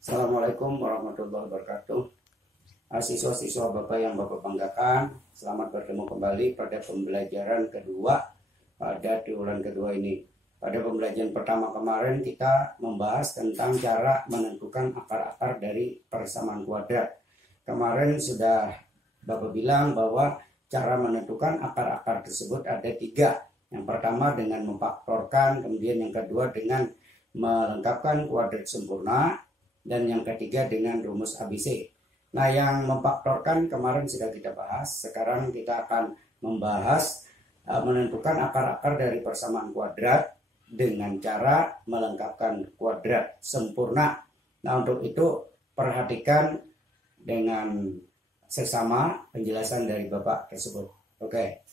Assalamualaikum warahmatullahi wabarakatuh. Siswa-siswa Bapak yang Bapak banggakan, selamat bertemu kembali pada pembelajaran kedua pada triwulan kedua ini. Pada pembelajaran pertama kemarin kita membahas tentang cara menentukan akar-akar dari persamaan kuadrat. Kemarin sudah Bapak bilang bahwa cara menentukan akar-akar tersebut ada 3. Yang pertama dengan memfaktorkan, kemudian yang kedua dengan melengkapkan kuadrat sempurna, dan yang ketiga dengan rumus ABC. Nah, yang memfaktorkan kemarin sudah kita bahas. Sekarang kita akan membahas menentukan akar-akar dari persamaan kuadrat dengan cara melengkapkan kuadrat sempurna. Nah, untuk itu perhatikan dengan seksama penjelasan dari Bapak tersebut. Oke.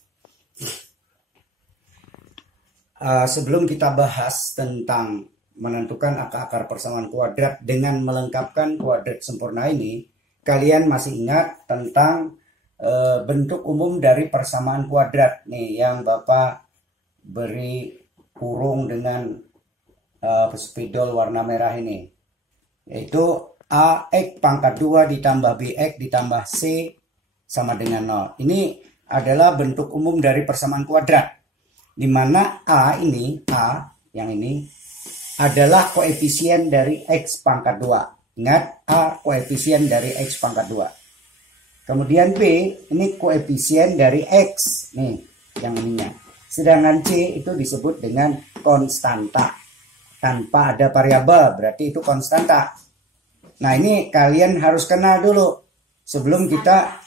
Sebelum kita bahas tentang menentukan akar-akar persamaan kuadrat dengan melengkapkan kuadrat sempurna ini, kalian masih ingat tentang bentuk umum dari persamaan kuadrat nih yang Bapak beri kurung dengan spidol warna merah ini, yaitu AX pangkat 2 ditambah BX ditambah C sama dengan 0. Ini adalah bentuk umum dari persamaan kuadrat, di mana A yang ini adalah koefisien dari X pangkat 2. Ingat, A koefisien dari X pangkat 2. Kemudian B, ini koefisien dari X. Nih, yang ininya. Sedangkan C itu disebut dengan konstanta. Tanpa ada variabel, berarti itu konstanta. Nah, ini kalian harus kenal dulu sebelum kita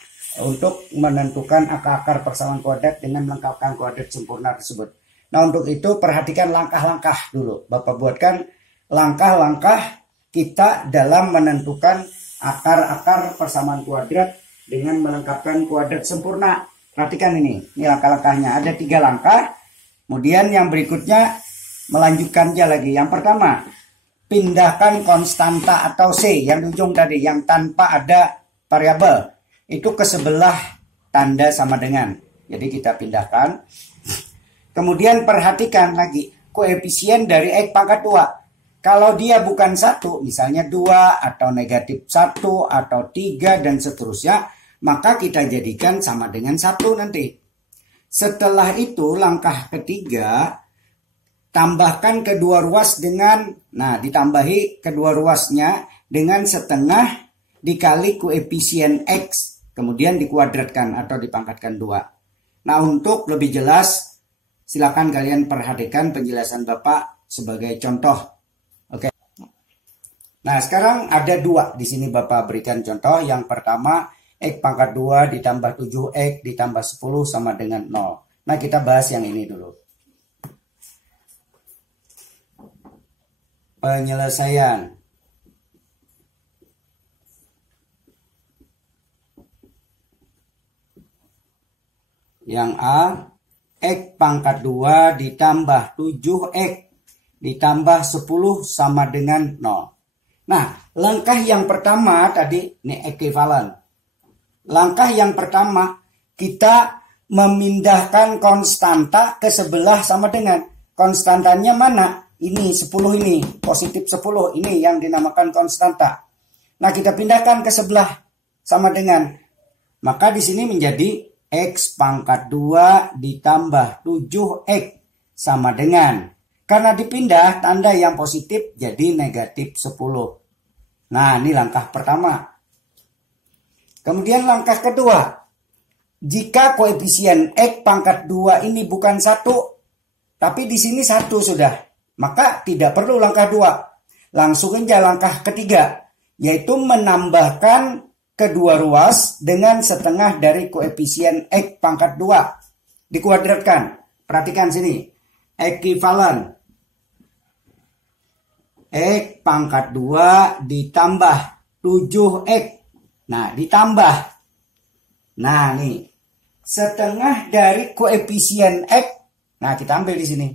untuk menentukan akar-akar persamaan kuadrat dengan melengkapkan kuadrat sempurna tersebut. Nah, untuk itu perhatikan langkah-langkah dulu. Bapak buatkan langkah-langkah kita dalam menentukan akar-akar persamaan kuadrat dengan melengkapkan kuadrat sempurna. Perhatikan ini langkah-langkahnya. Ada 3 langkah. Kemudian yang berikutnya melanjutkannya lagi. Yang pertama, pindahkan konstanta atau C yang di ujung tadi, yang tanpa ada variabel. Itu ke sebelah tanda sama dengan. Jadi kita pindahkan. Kemudian perhatikan lagi koefisien dari X pangkat 2. Kalau dia bukan 1, misalnya 2 atau negatif 1 atau 3 dan seterusnya, maka kita jadikan sama dengan 1 nanti. Setelah itu langkah ketiga, tambahkan kedua ruas dengan, ditambahi kedua ruasnya dengan setengah dikali koefisien X. Kemudian dikuadratkan atau dipangkatkan 2. Nah, untuk lebih jelas, silakan kalian perhatikan penjelasan Bapak sebagai contoh. Oke. Nah, sekarang ada 2 di sini Bapak berikan contoh. Yang pertama, X pangkat 2 ditambah 7X ditambah 10 sama dengan 0. Nah, kita bahas yang ini dulu. Penyelesaian. Yang A, X pangkat 2 ditambah 7X ditambah 10 sama dengan 0. Nah, langkah yang pertama tadi, ini ekuivalen. Langkah yang pertama, kita memindahkan konstanta ke sebelah sama dengan. Konstantanya mana? Ini 10 ini, positif 10. Ini yang dinamakan konstanta. Nah, kita pindahkan ke sebelah sama dengan. Maka di sini menjadi X pangkat 2 ditambah 7X sama dengan. Karena dipindah, tanda yang positif jadi negatif 10. Nah, ini langkah pertama. Kemudian langkah kedua. Jika koefisien X pangkat 2 ini bukan 1, tapi di sini 1 sudah, maka tidak perlu langkah 2. Langsung aja langkah ketiga, yaitu menambahkan kedua ruas dengan setengah dari koefisien X pangkat 2. Dikuadratkan. Perhatikan sini. Ekuivalen. X pangkat 2 ditambah 7X. Nah, ditambah. Nah, nih. Setengah dari koefisien X. Nah, kita ambil di sini.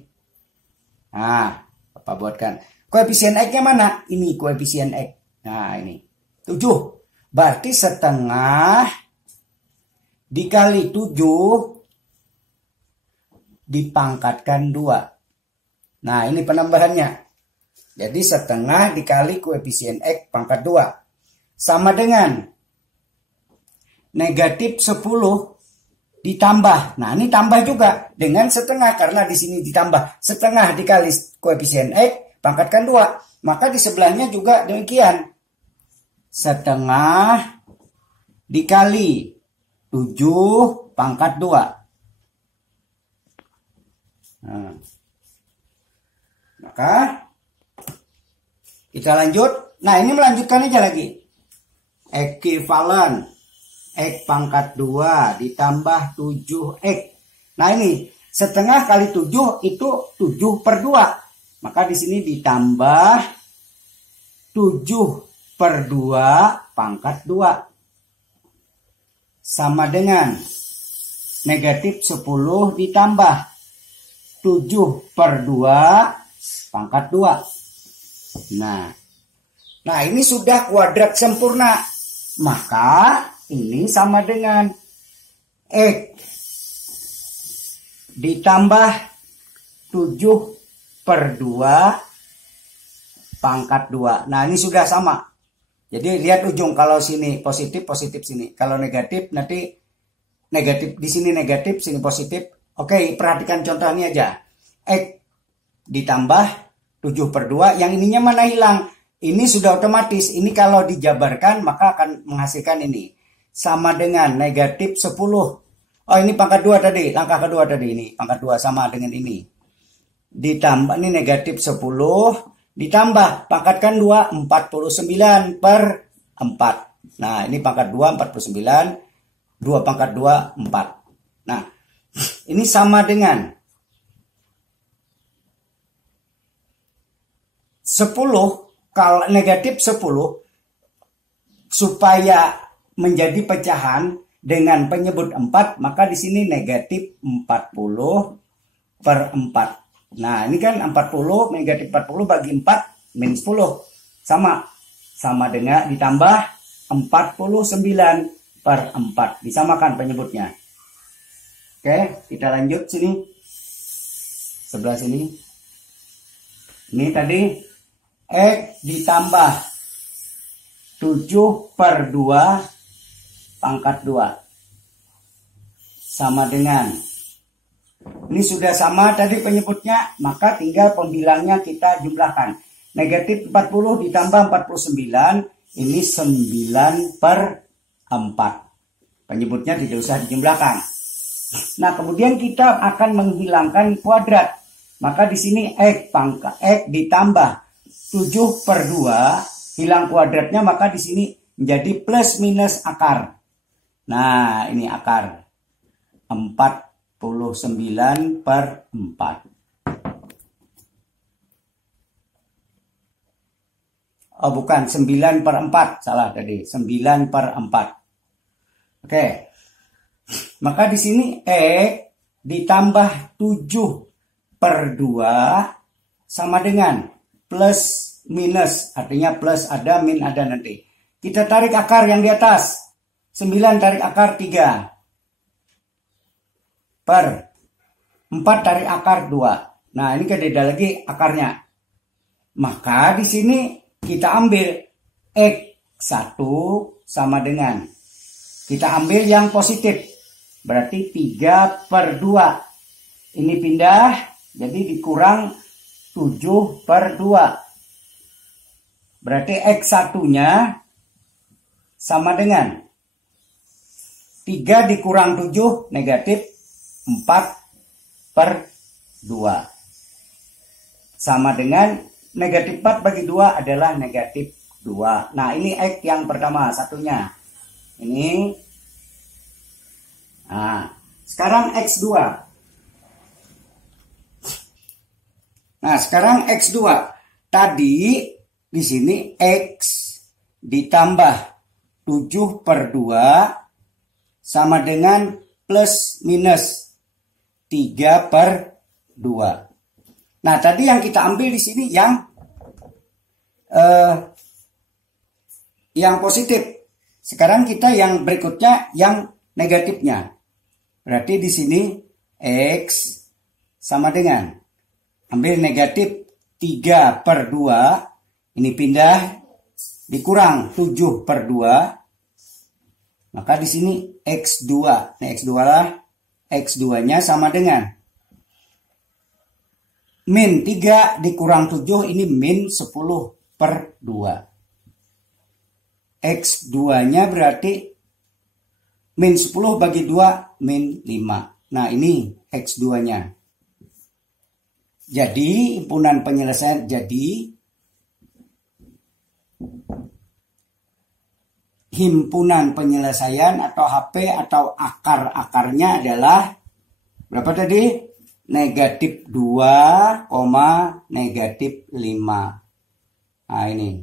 Nah, Bapak buatkan. Koefisien X-nya mana? Ini koefisien X. Nah, ini. 7. Berarti setengah dikali 7 dipangkatkan 2. Nah, ini penambahannya. Jadi setengah dikali koefisien X pangkat 2. Sama dengan negatif 10 ditambah. Nah, ini tambah juga dengan setengah karena di sini ditambah. Setengah dikali koefisien X pangkatkan 2. Maka di sebelahnya juga demikian. Setengah dikali 7 pangkat 2. Nah, maka kita lanjut. Nah, ini melanjutkan aja lagi. Ekuivalen X pangkat 2 ditambah 7X. Nah, ini setengah kali 7 itu 7/2. Maka di sini ditambah 7/2 pangkat 2. Sama dengan negatif 10 ditambah 7/2 pangkat 2. Nah, ini sudah kuadrat sempurna. Maka ini sama dengan X ditambah 7/2 pangkat 2. Nah, ini sudah sama. Jadi lihat ujung, kalau sini positif, positif sini. Kalau negatif, nanti negatif di sini negatif, sini positif. Oke, perhatikan contoh ini aja. X ditambah 7/2, yang ininya mana hilang? Ini sudah otomatis. Ini kalau dijabarkan maka akan menghasilkan ini. Sama dengan negatif 10. Oh, ini pangkat 2 tadi. Langkah kedua tadi ini. Pangkat 2 sama dengan ini. Ditambah, ini negatif 10. Ditambah, pangkatkan 2, 49/4. Nah, ini pangkat 2, 49. 2 pangkat 2, 4. Nah, ini sama dengan 10. Kalau negatif 10 supaya menjadi pecahan dengan penyebut 4, maka di sini negatif 40/4. Nah, ini kan 40, negatif 40 bagi 4 min 10. Sama dengan ditambah 49/4. Disamakan penyebutnya. Oke, kita lanjut sini. Sebelah sini. Ini tadi X ditambah 7/2 pangkat 2. Sama dengan, ini sudah sama tadi penyebutnya, maka tinggal pembilangnya kita jumlahkan. Negatif 40 ditambah 49, ini 9/4. Penyebutnya tidak usah dijumlahkan. Nah, kemudian kita akan menghilangkan kuadrat. Maka di sini X pangkat X ditambah 7/2, hilang kuadratnya, maka di sini menjadi plus minus akar. Nah, ini akar 49/4. Oh, bukan, 9/4. Salah tadi, 9/4. Oke. Maka di sini X ditambah 7/2 sama dengan plus minus, artinya plus ada, min ada nanti. Kita tarik akar yang di atas. 9 tarik akar 3. Per 4 tarik akar 2. Nah, ini beda lagi akarnya. Maka di sini kita ambil X1 sama dengan, kita ambil yang positif. Berarti 3/2. Ini pindah, jadi dikurang 7/2. Berarti X1-nya sama dengan 3 dikurang 7, negatif 4/2. Sama dengan negatif 4 bagi 2 adalah negatif 2. Nah, ini X yang pertama, satunya. Ini. Nah, sekarang X2. Nah, sekarang X2. Tadi di sini X ditambah 7/2 sama dengan plus minus 3/2. Nah, tadi yang kita ambil di sini yang positif. Sekarang kita yang berikutnya yang negatifnya. Berarti di sini X sama dengan, ambil negatif 3 per 2, ini pindah, dikurang 7 per 2, maka di sini X2. Nah, X2 lah, X2-nya sama dengan min 3 dikurang 7, ini min 10 per 2. X2-nya berarti min 10 bagi 2, min 5. Nah, ini X2-nya. Jadi, himpunan penyelesaian, himpunan penyelesaian atau HP atau akar-akarnya adalah berapa tadi? Negatif 2, negatif 5. Nah, ini.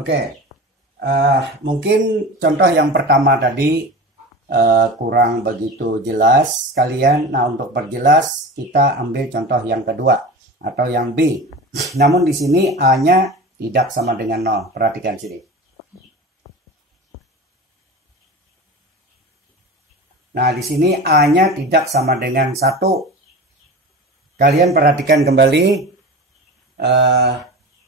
Oke. Mungkin contoh yang pertama tadi kurang begitu jelas kalian. Nah, untuk perjelas kita ambil contoh yang kedua atau yang B. Namun di sini A-nya tidak sama dengan 0. Perhatikan sini. Nah, di sini A-nya tidak sama dengan 1. Kalian perhatikan kembali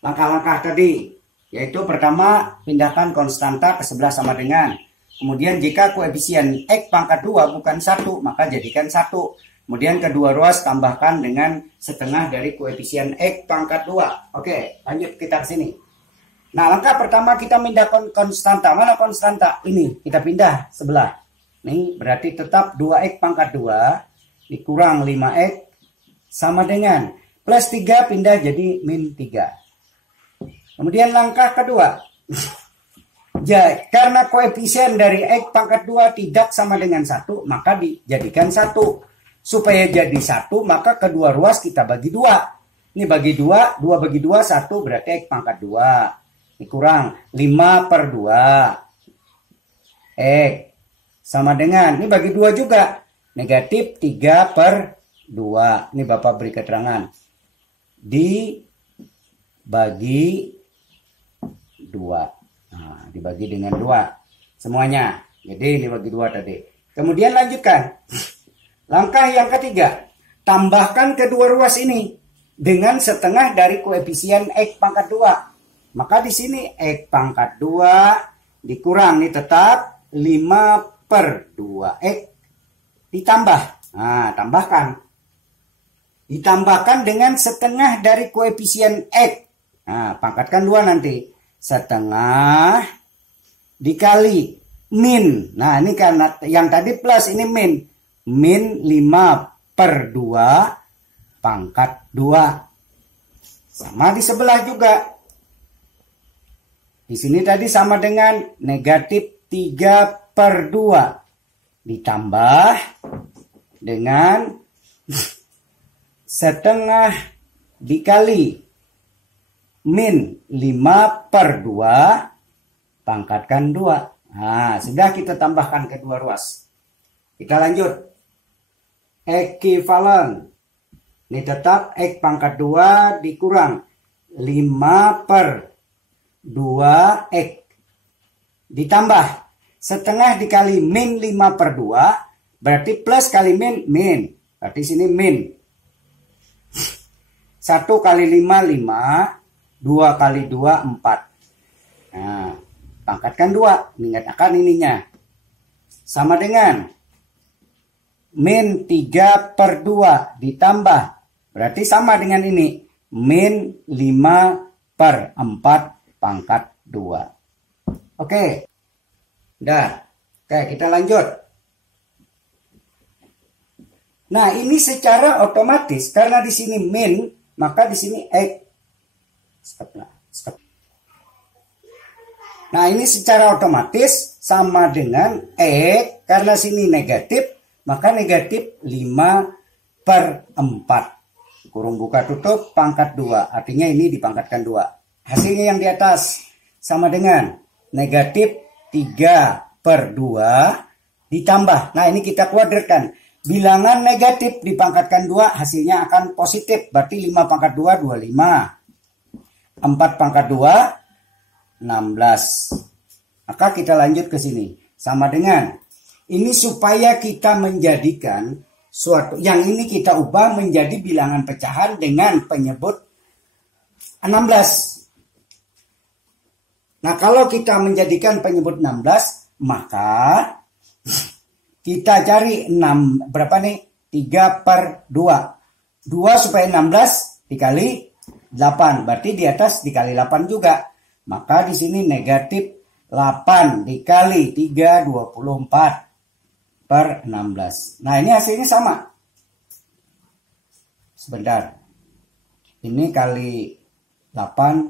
langkah-langkah tadi. Yaitu pertama, pindahkan konstanta ke sebelah sama dengan. Kemudian jika koefisien X pangkat 2 bukan 1, maka jadikan 1. Kemudian kedua ruas tambahkan dengan setengah dari koefisien X pangkat 2. Oke, lanjut kita ke sini. Nah, langkah pertama kita pindahkan konstanta. Mana konstanta? Ini, kita pindah sebelah. Nih, berarti tetap 2X pangkat 2 dikurang 5X sama dengan plus 3 pindah jadi min 3. Kemudian langkah kedua. Karena koefisien dari X pangkat 2 tidak sama dengan 1, maka dijadikan 1. Supaya jadi 1, maka kedua ruas kita bagi 2. Ini bagi 2, 2 bagi 2, 1 berarti X pangkat 2. Dikurang 5 per 2. X sama dengan, ini bagi 2 juga. Negatif 3 per 2. Ini Bapak beri keterangan. Dibagi 2. Nah, dibagi dengan 2 semuanya. Jadi dibagi 2 tadi. Kemudian lanjutkan. Langkah yang ketiga. Tambahkan kedua ruas ini dengan setengah dari koefisien X pangkat 2. Maka di sini X pangkat 2 dikurang nih tetap 5 per 2X ditambah. Nah, tambahkan. Ditambahkan dengan setengah dari koefisien X. Nah, pangkatkan 2 nanti. Setengah dikali min. Nah, ini karena yang tadi plus, ini min. Min 5 per 2 pangkat 2. Sama di sebelah juga. Di sini tadi sama dengan negatif 3 per 2. Ditambah dengan setengah dikali min 5 per 2 pangkatkan 2. Nah, sudah kita tambahkan kedua ruas. Kita lanjut. Ekivalen. Ini tetap X pangkat 2 dikurang 5 per 2X. Ditambah setengah dikali min 5 per 2. Berarti plus kali min, min. Berarti sini min. 1 kali 5, 5. 2 kali 2, 4. Nah, pangkatkan 2. Ingatkan ininya. Sama dengan min 3 per 2 ditambah. Berarti sama dengan ini. Min 5 per 4 pangkat 2. Oke. Udah. Oke, kita lanjut. Nah, ini secara otomatis. Karena di sini min, maka di sini X. Stop. Nah, ini secara otomatis sama dengan X. Karena sini negatif, maka negatif 5 per 4. Kurung buka tutup, pangkat 2. Artinya ini dipangkatkan 2. Hasilnya yang di atas sama dengan negatif 3 per 2 ditambah. Nah, ini kita kuadratkan. Bilangan negatif dipangkatkan 2, hasilnya akan positif. Berarti 5 pangkat 2, 25. 4 pangkat 2, 16. Maka kita lanjut ke sini. Sama dengan ini supaya kita menjadikan suatu yang ini kita ubah menjadi bilangan pecahan dengan penyebut 16. Nah, kalau kita menjadikan penyebut 16, maka kita cari 6 berapa nih? 3/2. 2 supaya 16 dikali 8. Berarti di atas dikali 8 juga. Maka di sini negatif 8 dikali 3, 24/16. Nah, ini hasilnya sama. Sebentar. Ini kali 8,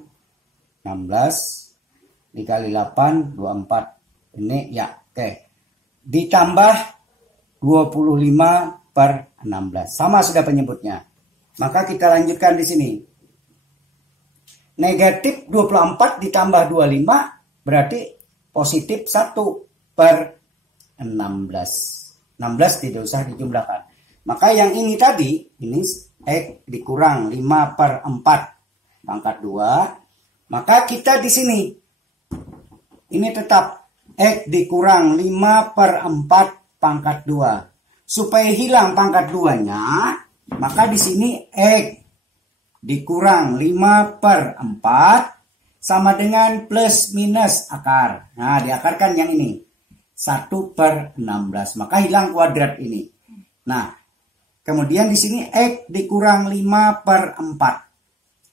16. Dikali 8, 24. Ini ya, oke. Ditambah 25/16. Sama sudah penyebutnya. Maka kita lanjutkan di sini. Negatif 24 ditambah 25 berarti positif 1/16. 16 tidak usah dijumlahkan. Maka yang ini tadi, ini X dikurang 5/4 pangkat 2. Maka kita di sini, ini tetap X dikurang 5/4 pangkat 2. Supaya hilang pangkat 2-nya, maka di sini X dikurang 5/4 sama dengan plus minus akar. Nah, diakarkan yang ini. 1/16. Maka hilang kuadrat ini. Nah, kemudian di sini X dikurang 5/4.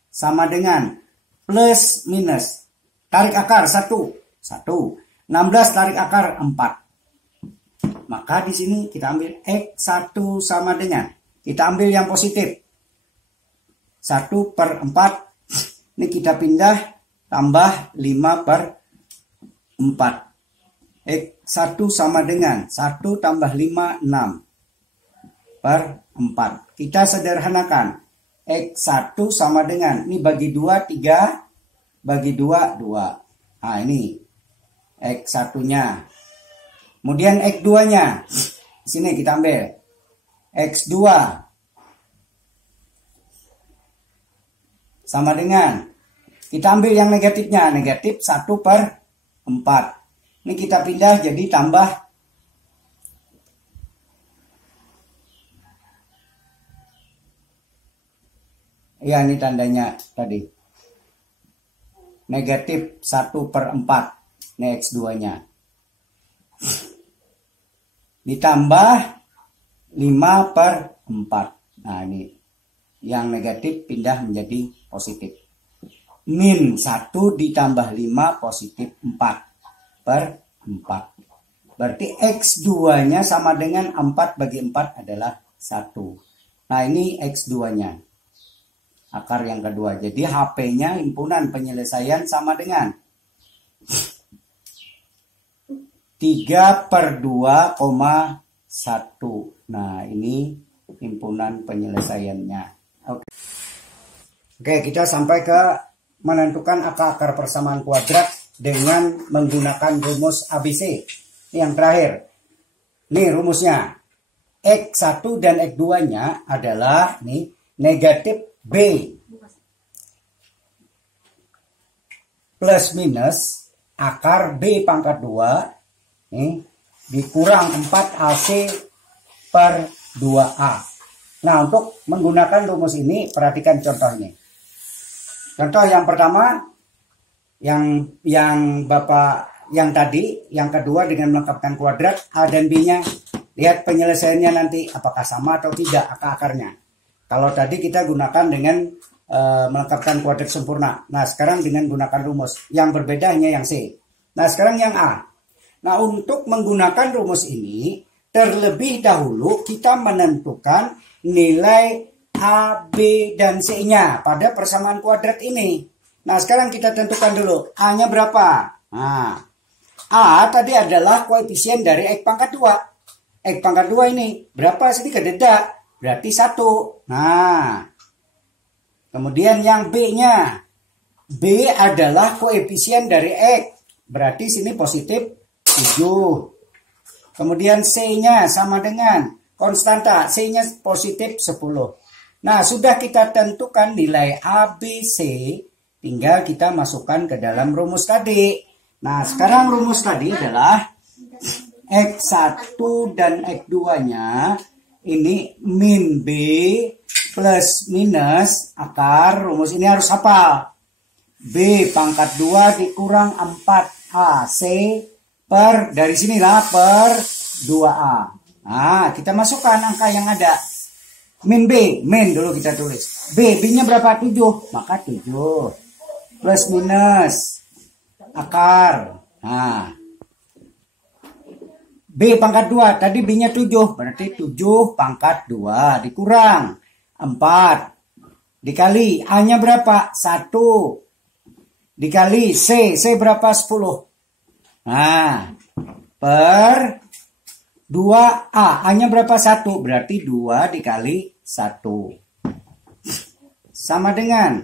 Sama dengan plus minus. Tarik akar 1. 16 tarik akar 4. Maka di sini kita ambil X1 sama dengan. Kita ambil yang positif. 1/4. Ini kita pindah tambah 5/4. X1 sama dengan 1 tambah 5, 6/4. Kita sederhanakan. X1 sama dengan, ini bagi 2, 3. Bagi 2, 2. Nah, ini X1-nya. Kemudian X2-nya. Sini kita ambil. X2 sama dengan, kita ambil yang negatifnya, negatif 1/4. Ini kita pindah jadi tambah ya, ini tandanya tadi. Negatif 1/4. Ini X2-nya. Ditambah 5/4. Nah, ini yang negatif pindah menjadi positif. Min 1 ditambah 5 positif 4/4. Berarti X2-nya sama dengan 4 bagi 4 adalah 1. Nah, ini X2-nya. Akar yang kedua. Jadi HP-nya himpunan penyelesaian sama dengan 3/2,1. Nah, ini himpunan penyelesaiannya. Oke, kita sampai ke menentukan akar persamaan kuadrat dengan menggunakan rumus ABC. Ini yang terakhir. Nih rumusnya. X1 dan X2-nya adalah nih negatif B plus minus akar B pangkat 2 nih, dikurang 4AC per 2A. Nah, untuk menggunakan rumus ini, perhatikan contoh ini. Contoh yang pertama, yang Bapak, yang tadi, yang kedua dengan melengkapkan kuadrat A dan B-nya. Lihat penyelesaiannya nanti, apakah sama atau tidak akar-akarnya. Kalau tadi kita gunakan dengan melengkapkan kuadrat sempurna. Nah, sekarang dengan gunakan rumus. Yang berbeda hanya yang C. Nah, sekarang yang A. Nah, untuk menggunakan rumus ini, terlebih dahulu kita menentukan nilai A, B, dan C-nya pada persamaan kuadrat ini. Nah, sekarang kita tentukan dulu. A-nya berapa? Nah, A tadi adalah koefisien dari X pangkat 2. X pangkat 2 ini berapa? Sedikit kededak. Berarti 1. Nah, kemudian yang B-nya. B adalah koefisien dari X. Berarti sini positif 7. Kemudian C-nya sama dengan konstanta. C-nya positif 10. Nah, sudah kita tentukan nilai A, B, C. Tinggal kita masukkan ke dalam rumus tadi. Nah, sekarang rumus tadi adalah X1 dan X2-nya ini min B plus minus akar. Rumus ini harus hafal. B pangkat 2 dikurang 4AC per, dari sinilah, per 2A. Nah, kita masukkan angka yang ada. Min B, min dulu kita tulis. B-nya berapa? 7. Maka 7. Plus minus akar. Nah, B pangkat 2. Tadi B-nya 7. Berarti 7 pangkat 2 dikurang 4. Dikali A-nya berapa? 1. Dikali C. C berapa? 10. Nah, per 2A. A-nya berapa? 1. Berarti 2 dikali 1. Sama dengan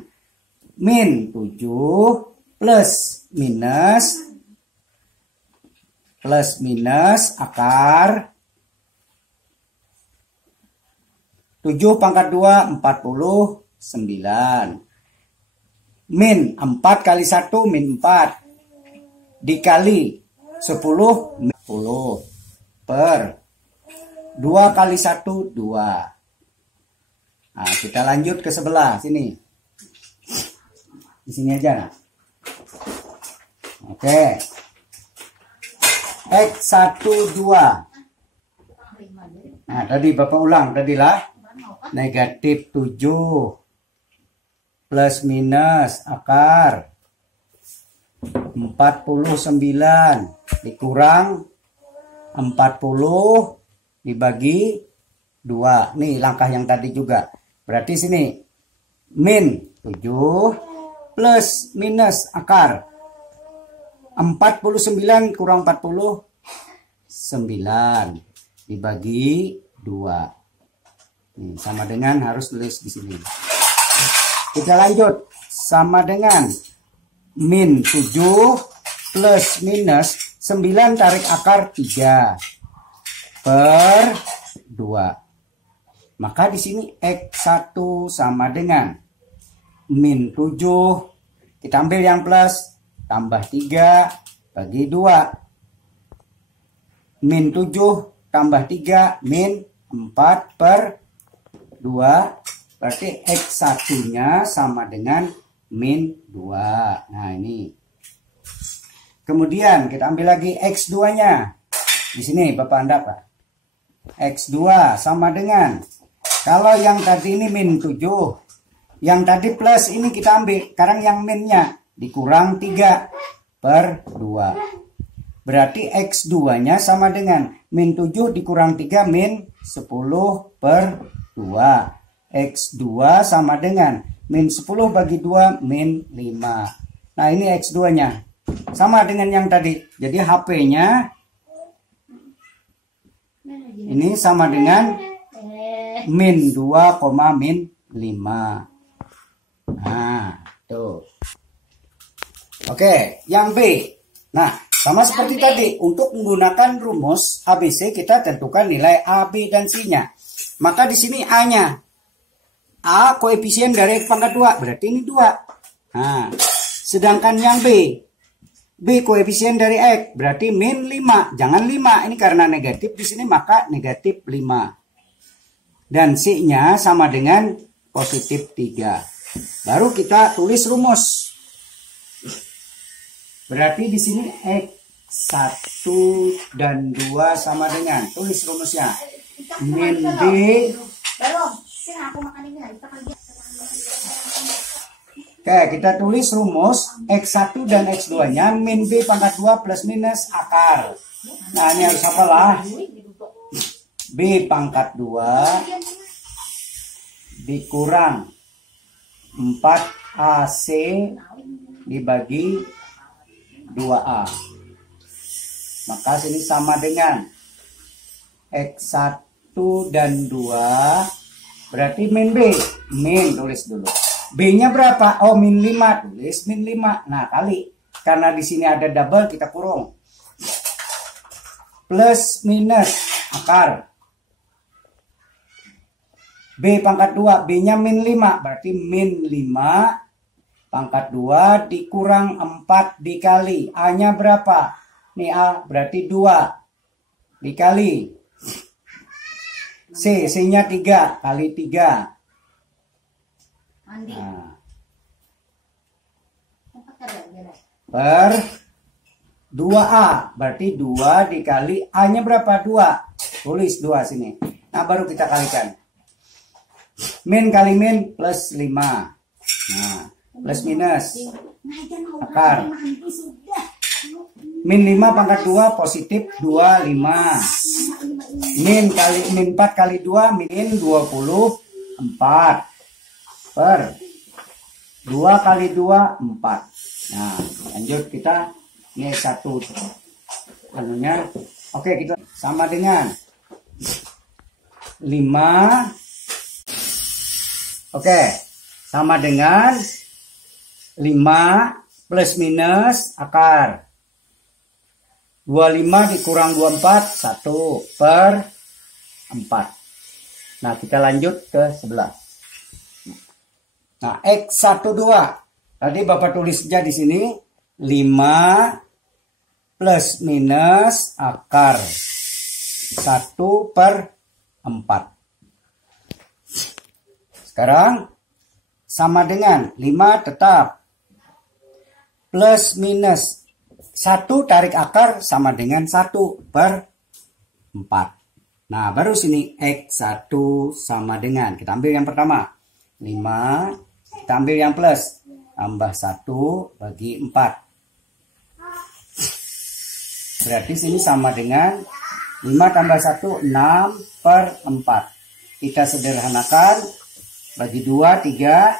min 7 plus minus akar 7 pangkat 2 49. Min 4 kali 1 min 4 dikali 10 10 per 2 kali 1 2. Nah, kita lanjut ke sebelah sini. Di sini aja. Nah. Oke. X1 2. Nah, tadi Bapak ulang tadilah negatif 7 plus minus akar 49 dikurang 40 dibagi 2. Nih langkah yang tadi juga. Berarti sini min 7 plus minus akar 49 kurang 40 9 dibagi 2. Nih, sama dengan, harus tulis di sini. Kita lanjut. Sama dengan min 7 plus minus 9 tarik akar 3 per 2. Maka di sini X1 sama dengan min 7. Kita ambil yang plus, tambah 3 bagi 2. Min 7 tambah 3 min 4 per 2. Berarti X1-nya sama dengan min 2. Nah, ini. Kemudian kita ambil lagi X2-nya. Di sini Bapak Anda, Pak. X2 sama dengan, kalau yang tadi ini min 7, yang tadi plus ini kita ambil. Sekarang yang minnya dikurang 3 per 2. Berarti X2-nya sama dengan min 7 dikurang 3 min 10 per 2. X2 sama dengan min 10 bagi 2 min 5. Nah, ini X2-nya. Sama dengan yang tadi. Jadi HP-nya ini sama dengan min 2, min 5. Nah, tuh. Oke, yang B. Nah, sama seperti tadi. Untuk menggunakan rumus ABC, kita tentukan nilai A, B, dan C-nya. Maka di sini A-nya. A koefisien dari X pangkat 2. Berarti ini 2. Nah, sedangkan yang B. B koefisien dari X. Berarti min 5. Jangan 5. Ini karena negatif di sini, maka negatif 5. Dan C-nya sama dengan positif 3. Baru kita tulis rumus. Berarti di sini X1 dan 2 sama dengan, tulis rumusnya, min B. Oke, kita tulis rumus X1 dan X2-nya min B pangkat 2 plus minus akar. Nah, ini harus apalah? B pangkat 2 dikurang 4AC dibagi 2A. Maka sini sama dengan X1 dan 2. Berarti min B. Min tulis dulu. B-nya berapa? Oh, min 5. Tulis min 5. Nah, kali. Karena di sini ada double, kita kurung. Plus minus akar. B pangkat 2. B-nya min 5. Berarti min 5 pangkat 2 dikurang 4 dikali. A-nya berapa? Nih A berarti 2 dikali. C-nya 3 kali 3. Nah. Per 2A. Berarti 2 dikali A-nya berapa? 2. Tulis 2 sini. Nah baru kita kalikan. Min kali min plus 5. Nah plus minus akar. Min 5 pangkat 2 positif 25. Min 4 kali 2 min 24. Per 2 kali 2 4. Nah lanjut kita ini 1 anunya. Oke kita sama dengan 5. Oke sama dengan 5 plus minus akar 25 dikurang 24 1 per 4. Nah kita lanjut ke sebelah. Nah X12 tadi Bapak tulis saja di sini 5 plus minus akar 1 per 4. Sekarang sama dengan 5 tetap plus minus 1 tarik akar sama dengan 1 per 4. Nah baru sini X1 sama dengan, kita ambil yang pertama 5, kita ambil yang plus tambah 1 bagi 4. Berarti sini sama dengan 5 tambah 1 6 per 4. Kita sederhanakan, bagi 2 3,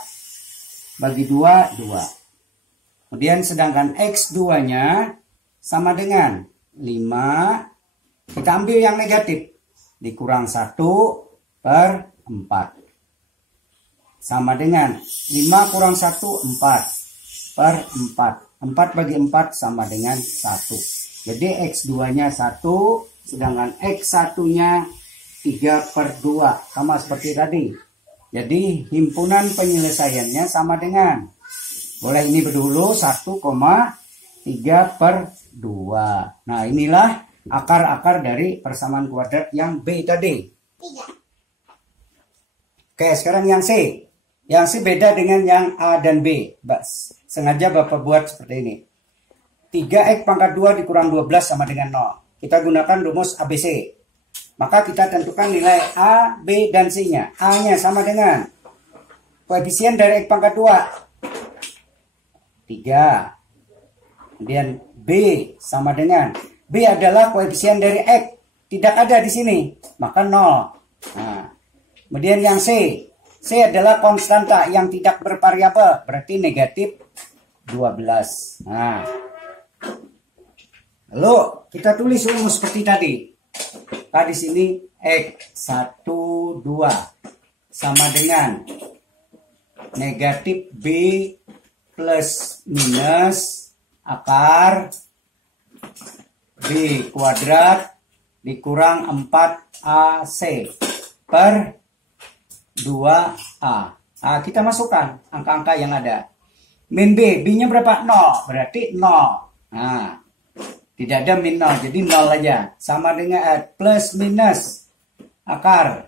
bagi 2 2. Kemudian sedangkan X2 nya sama dengan 5, kita ambil yang negatif dikurang 1 per 4 sama dengan 5 kurang 1 4 per 4. 4 bagi 4 sama dengan 1. Jadi X2 nya 1, sedangkan X1 nya 3 per 2 sama seperti tadi. Jadi himpunan penyelesaiannya sama dengan, boleh ini berdulu 1,3 per 2. Nah inilah akar-akar dari persamaan kuadrat yang B tadi. Oke sekarang yang C. Yang C beda dengan yang A dan B. Sengaja Bapak buat seperti ini. 3X pangkat 2 dikurang 12 sama dengan 0. Kita gunakan rumus ABC. Maka kita tentukan nilai A, B, dan C-nya. A-nya sama dengan koefisien dari X pangkat 2. 3. Kemudian B sama dengan, B adalah koefisien dari X. Tidak ada di sini. Maka 0. Nah, kemudian yang C. C adalah konstanta yang tidak bervariabel. Berarti negatif 12. Nah. Lalu kita tulis rumus seperti tadi. Di sini X12 sama dengan negatif B plus minus akar B kuadrat dikurang 4AC per 2A. Nah, kita masukkan angka-angka yang ada. Min B, B-nya berapa? 0, berarti 0. Nah, tidak ada min 0, jadi 0 aja. Sama dengan plus minus akar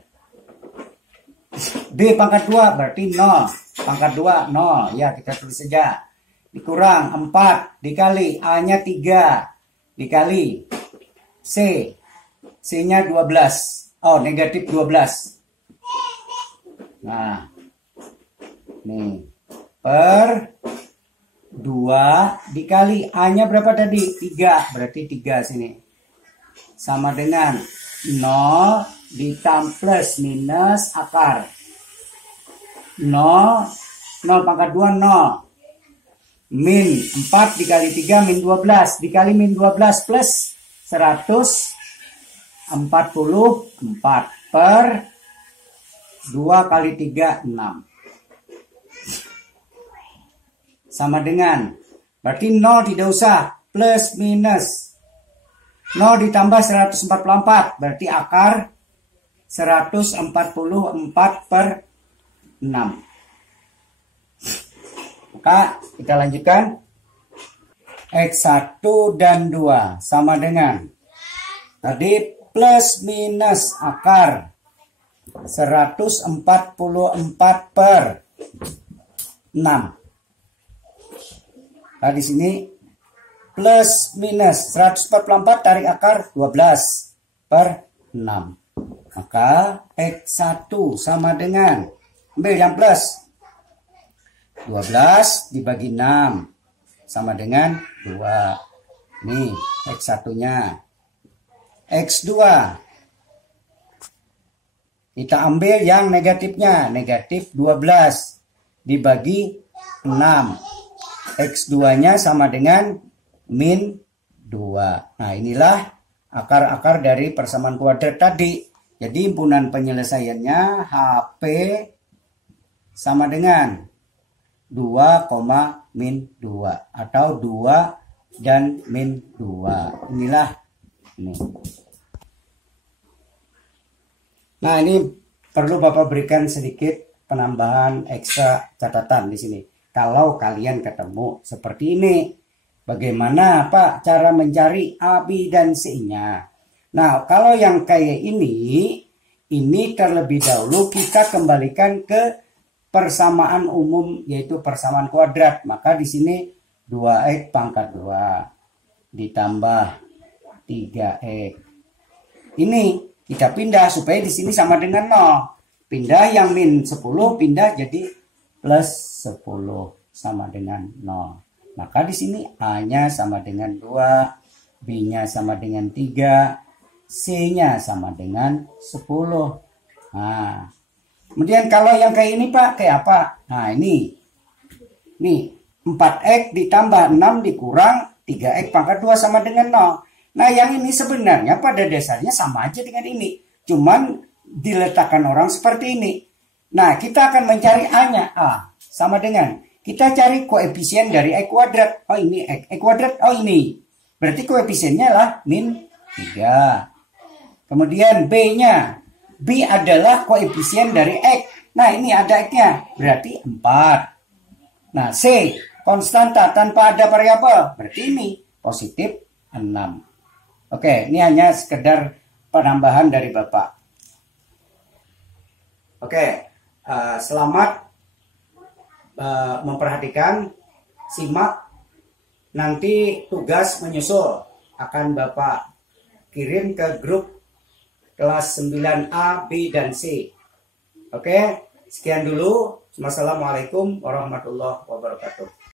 B pangkat 2 berarti 0. Pangkat 2 0. Ya, kita tulis saja. Dikurang 4 dikali A-nya 3 dikali C. C-nya 12. Oh, negatif 12. Nah. Nih. Per 2 dikali A-nya berapa tadi? 3. Berarti 3 sini. Sama dengan 0 ditambah plus minus akar. 0 pangkat 2 0. Min 4 dikali 3 min 12 dikali min 12 plus 144 per 2 kali 3 6. Sama dengan, berarti 0 tidak usah, plus minus 0 ditambah 144 berarti akar 144 per 6. Maka kita lanjutkan. X1 dan 2 sama dengan tadi plus minus akar 144 per 6. Nah di sini plus minus 144 tarik akar 12 per 6. Maka X1 sama dengan, ambil yang plus, 12 dibagi 6 sama dengan 2. Nih X1-nya. X2 kita ambil yang negatifnya, negatif 12 dibagi 6. X2-nya sama dengan min 2. Nah inilah akar-akar dari persamaan kuadrat tadi. Jadi himpunan penyelesaiannya HP sama dengan 2, min 2 atau 2 dan min 2. Inilah ini. Nah, ini perlu Bapak berikan sedikit penambahan ekstra catatan di sini. Kalau kalian ketemu seperti ini, bagaimana Pak cara mencari A, B dan C-nya? Nah, kalau yang kayak ini terlebih dahulu kita kembalikan ke persamaan umum, yaitu persamaan kuadrat. Maka di sini 2x pangkat 2 ditambah 3x. Ini kita pindah supaya di sini sama dengan 0. Pindah yang min 10 pindah jadi plus 10 sama dengan 0. Maka di sini A-nya sama dengan 2, B-nya sama dengan 3, C-nya sama dengan 10. Nah, kemudian kalau yang kayak ini Pak, kayak apa? Nah ini. Nih, 4x ditambah 6 dikurang 3x pangkat 2 sama dengan 0. Nah yang ini sebenarnya pada dasarnya sama aja dengan ini. Cuman diletakkan orang seperti ini. Nah kita akan mencari A-nya. A sama dengan, kita cari koefisien dari X kuadrat. Oh ini X kuadrat, oh ini. Berarti koefisiennya lah min 3. Kemudian B-nya. B adalah koefisien dari X. Nah ini ada X-nya, berarti 4. Nah C, konstanta tanpa ada variabel, berarti ini positif 6. Oke, ini hanya sekedar penambahan dari Bapak. Oke, selamat memperhatikan, simak. Nanti tugas menyusul akan Bapak kirim ke grup kelas 9A, B, dan C. Oke, sekian dulu. Wassalamualaikum warahmatullahi wabarakatuh.